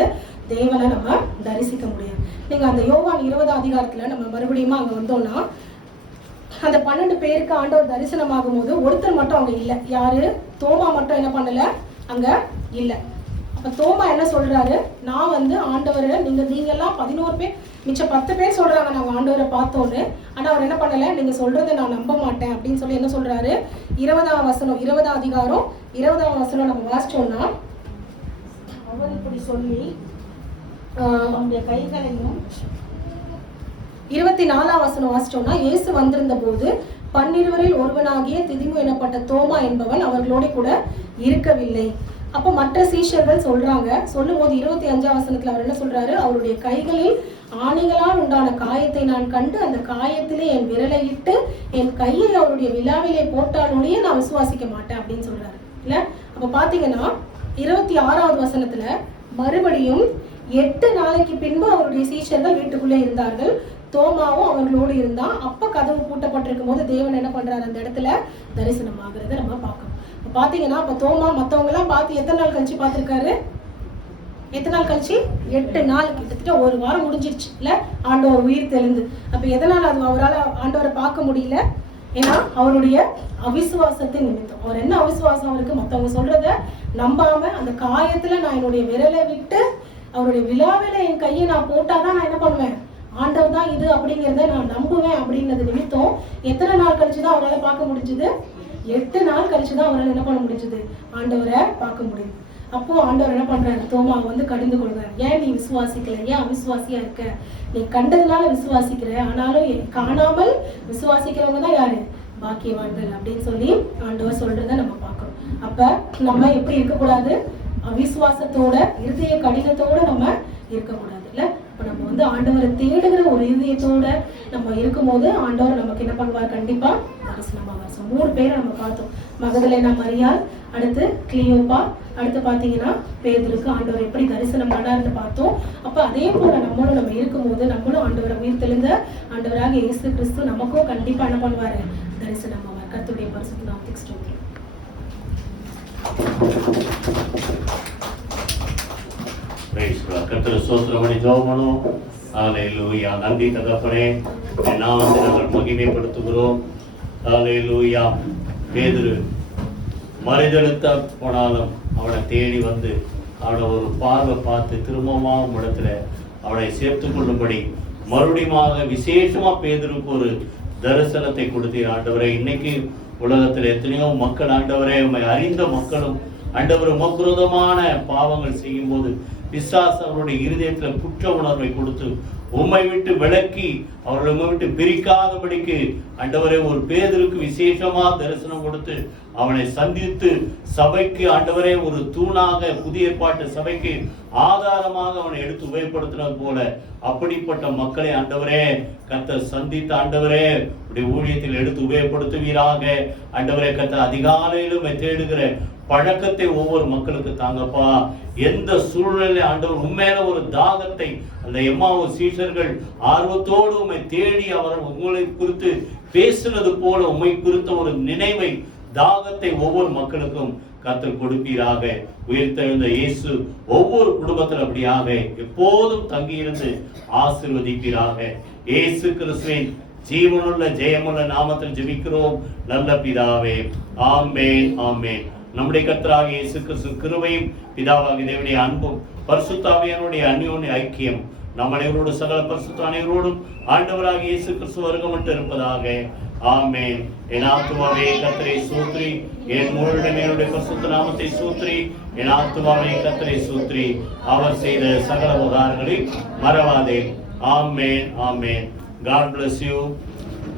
தேவனை நம்ம தரிசிக்க முடியாது. நீங்க அந்த யோவான் 20ஆம் அதிகாரத்துல நம்ம மறுபடியும் அங்க வந்தோம்னா, அந்த 12 பேருக்கு ஆண்டவர் தரிசனமாகும் போது ஒருத்தர் மட்டும் அங்க இல்லை. யாரு? தோமா மட்டும் என்ன பண்ணல, அங்க இல்லை. அப்ப தோமா என்ன சொல்றாரு, நான் வந்து ஆண்டவரை நீங்கெல்லாம் 11 பேர், மிச்சம் 10 பேர் சொல்றாங்க நாங்க ஆண்டவரை பார்த்தோன்னு, ஆனா அவர் என்ன பண்ணல, நீங்க சொல்றதை நான் நம்ப மாட்டேன் அப்படின்னு சொல்லி என்ன சொல்றாரு. 20ஆம் வசனம், 20ஆம் அதிகாரம் 20ஆம் வசனம் நம்ம வாசிச்சோம்னா, அவர் இப்படி சொல்லி அவனுடைய கைகளையும் 24ஆம் வசனம் வாசிச்சோம்னா, இயேசு வந்திருந்த போது 12 ஒருவனாகிய திதிமு எனப்பட்ட தோமா என்பவன் அவர்களோட கூட இருக்கவில்லை. அப்போ மற்ற சீஷர்கள் சொல்றாங்க. சொல்லும் போது 25ஆம் வசனத்துல அவர் என்ன சொல்றாரு, அவருடைய கைகளில் ஆணிகளால் உண்டான காயத்தை நான் கண்டு அந்த காயத்திலே என் விரலை இட்டு என் கையை அவருடைய விழாவிலே போட்டாலொழிய நான் விசுவாசிக்க மாட்டேன் அப்படின்னு சொல்றாரு இல்ல. அப்ப பாத்தீங்கன்னா 26ஆவது வசனத்துல மறுபடியும் 8 நாளைக்கு பின்பு அவருடைய சீஷர்கள் வீட்டுக்குள்ளே இருந்தார்கள், தோமாவும் அவர்களோடு இருந்தான். அப்ப கதவு பூட்டப்பட்டிருக்கும் போது தேவன் என்ன பண்றாரு, அந்த இடத்துல தரிசனம் ஆகுறத நம்ம பார்க்கணும். பாத்தீங்கன்னா அப்ப தோமா மத்தவங்க எல்லாம் பார்த்து எத்தனை நாள் கழிச்சு பார்த்திருக்காரு, எத்தனை நாள் கழிச்சு? 8 நாள், கிட்டத்தட்ட 1 வாரம் முடிஞ்சிருச்சு இல்ல ஆண்டவர் உயிர் தெளிந்து. அப்ப எதனால அது அவரால் ஆண்டவரை பார்க்க முடியல? ஏன்னா அவருடைய அவிசுவாசத்தின் நிமித்தம். அவர் என்ன அவிசுவாசம் அவருக்கு, மற்றவங்க சொல்றத நம்பாம அந்த காயத்துல நான் என்னுடைய விரலை விட்டு அவருடைய விழாவில என் கையை நான் போட்டாதான் நான் என்ன பண்ணுவேன், ஆண்டவர் தான் இது அப்படிங்கிறத நான் நம்புவேன் அப்படின்றது நிமித்தம் எத்தனை நாள் கழிச்சுதான் அவரால் பார்க்க முடிஞ்சது? 8 நாள் கழிச்சுதான் அவரால் என்ன பண்ண முடிஞ்சது, ஆண்டவரை பார்க்க முடியுது. அப்போ ஆண்டவர் என்ன பண்றாரு, தோமா வந்து கடிந்து கொள்றாரு. ஏன் நீ விசுவாசிக்கல, ஏன் அவிசுவாசியா இருக்க, நீ கண்டதுனால விசுவாசிக்கிற, ஆனாலும் காணாமல் விசுவாசிக்கிறவங்க தான் யாரு, பாக்கியவான்கள் அப்படின்னு சொல்லி ஆண்டவர் சொல்றதை நம்ம பார்க்கணும். அப்ப நம்ம எப்படி இருக்கக்கூடாது, அவிசுவாசத்தோட இருதய கடினத்தோட நம்ம இருக்கக்கூடாது இல்ல. இப்ப நம்ம வந்து ஆண்டவரை தேடுகிற ஒரு இருதயத்தோட நம்ம இருக்கும்போது ஆண்டவர் நமக்கு என்ன பண்ணுவார், கண்டிப்பா தரிசனமாவார். 3 பேரை நம்ம பார்த்தோம். மகதலேனா மரியாள், அடுத்து கிளியோப்பா, அடுத்து பாத்தீங்கன்னா பேதுருக்கு ஆண்டவர் எப்படி தரிசனம் பண்ணாருன்னு பார்த்தோம். அப்ப அதே போல நம்மளும் நம்ம இருக்கும்போது நம்மளும் ஆண்டவரை உயிர் தெளிந்த ஆண்டவராக இயேசு கிறிஸ்து நமக்கும் கண்டிப்பா என்ன பண்ணுவாரு, தரிசனம் ஆவார். கர்த்தருடைய பரிசுத்த நாமத்துக்கு ஸ்தோத்திரம். கர்த்தர் ஸ்தோத்திரமணி ஜெபமனும். ஹல்லேலூயா. நன்றி தகப்பனே, நாமத்தை நாங்கள் மகிமைப்படுத்துகிறோம். ஹல்லேலூயா. பேதுரு மறைதெடுத்த போனாலும் அவனை தேடி வந்து அவனை ஒரு பார்வை பார்த்து திரும்பவும் இடத்துல அவனை சேர்த்து கொள்ளும்படி மறுபடியும் விசேஷமா பேதுருக்கு ஒரு தரிசனத்தை கொடுத்தீர் ஆண்டவரே. இன்னைக்கு உலகத்தில் எத்தனையோ மக்கள் ஆண்டவரே, உண்மை அறிந்த மக்களும் ஆண்டவர் உமக்குரோதமான பாவங்கள் செய்யும் போது பிசாசு அவருடைய இருதயத்துல குற்ற உணர்வை கொடுத்து உம்மை விட்டு விலக்கி அவர்களை உம்மை விட்டு பிரிக்காதபடிக்கு ஆண்டவரே ஒரு பேதுருக்கு விசேஷமா தரிசனம் கொடுத்து அவனை சந்தித்து சபைக்கு ஆண்டவரே ஒரு தூணாக, புதிய ஏற்பாட்டு சபைக்கு ஆதாரமாக அவனை எடுத்து உபயோகப்படுத்தினது போல அப்படிப்பட்ட மக்களை ஆண்டவரே கர்த்தர் சந்தித்த ஆண்டவரே உடைய ஊழியத்தில் எடுத்து உபயோகப்படுத்துவீராக. ஆண்டவரே கர்த்தர் அதிகாலையிலும் தேடுகிற பழக்கத்தை ஒவ்வொரு மக்களுக்கு தாங்கப்பா. எந்த சூழ்நிலை ஆண்டவர் உண்மையில ஒரு தாகத்தை அந்த எம்மாவூர் சீஷர்கள் ஆர்வத்தோடு உண்மை தேடி அவர் உங்களை குறித்து பேசினது போல உண்மை குறித்த ஒரு நினைவை, தாகத்தை ஒவ்வொரு மக்களுக்கும் கர்த்தர் கொடுப்பீராக. உயிர்த்தெழுந்த இயேசு ஒவ்வொரு குடும்பத்தில் அப்படியாக எப்போதும் தங்கியிருந்து ஆசீர்வதிப்பீராக. இயேசு கிறிஸ்துவின் ஜீவனுள்ள ஜெயமுள்ள நாமத்தில் ஜெபிக்கிறோம் நல்ல பிதாவே. ஆமென், ஆமென். நம்முடைய கர்த்தராகிய இயேசு கிறிஸ்து கிருபையும் பிதாவாகிய தேவனுடைய அன்பும் பரிசுத்த ஆவியானவருடைய அந்யோன்ய ஐக்கியம் நம் அனைவரோடு சகல பரிசுத்த அனைவரோடும் ஆண்டவராகிய இயேசு கிறிஸ்து வருகமட்டு இருப்பதாக. ஆமென். என் ஆத்துமாவே கர்த்தரை சூத்ரி, என் முழுமையுடைய பரிசுத்த நாமத்தை சூத்ரி. என் ஆத்துமாவே கர்த்தரை சூத்ரி, அவர் செய்த சகல உபகாரங்களை மறவாதே. ஆமென், ஆமென். God bless you.